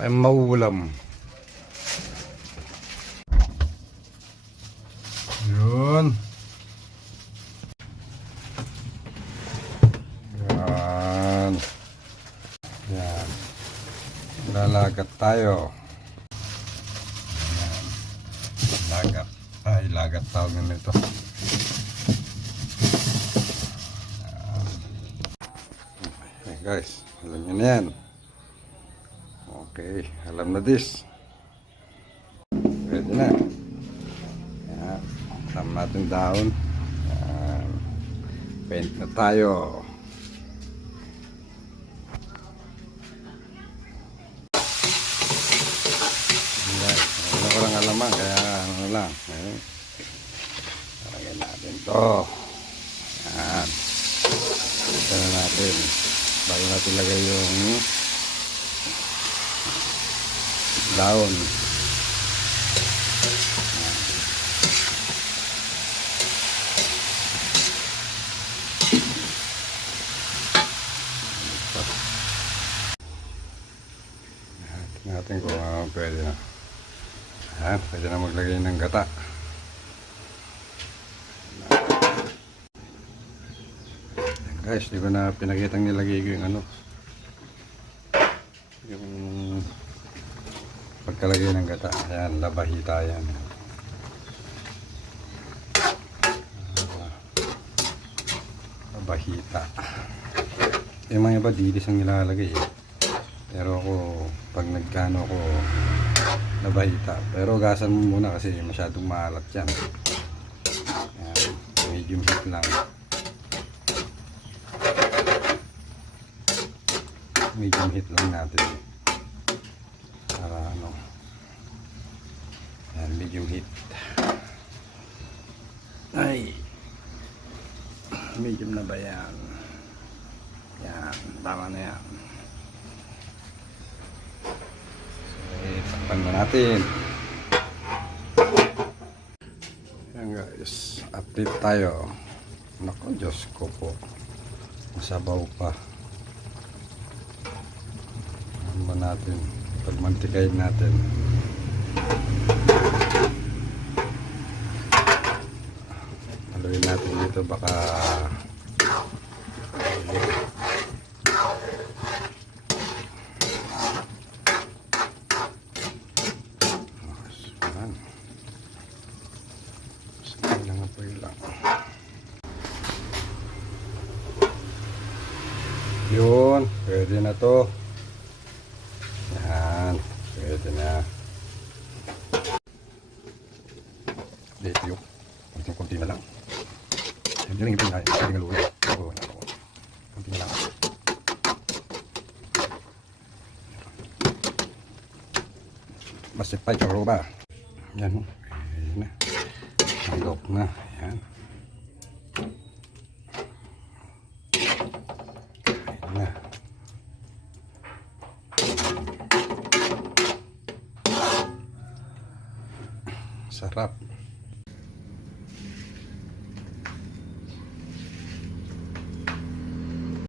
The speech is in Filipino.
Ay maulam. Yun. Yan. Yan. Lalagat tayo. Yan. Lagat. Ay, lagat tawag nito. Yan. Okay, guys. Alam nyo na yan. Okay. Alam na this. Pwede na. Yan. Tama natin down. Yan. Paint na tayo. Wala ko lang alamang, kaya ano lang. Lagyan natin to. Yan. Ito na natin. Bago natin lagay yung daon. Tingnan natin kung pwede na. Pwede na maglagay ng gata. Guys, di ko na pinakitang nilagay ko yung ano, yung pagkalagay ng gata. Ayan, labahita yan. Labahita. Yung mga iba dilis ang nilalagay eh. Pero ako, pag nagkano ko labahita. Pero gasan mo muna kasi masyadong maalat yan. Ayan, medium heat lang. Medium heat lang natin para ano. Ayan, medium heat. Ay, medium na ba yan? Yan, tama na yan. Takpan na natin. Yan guys, update tayo. Naku, Diyos ko po, masabaw pa. Ano ba natin, pagmantikain natin. Haluin natin dito, baka yun, pwede na to. Yan, pwede na. Dito yung kunti na lang. Hindi lang ipin na, hindi nga luwi. Kunti na lang. Masipay ka roba. Yan, pwede na. Handok na, yan. Na. Sarap.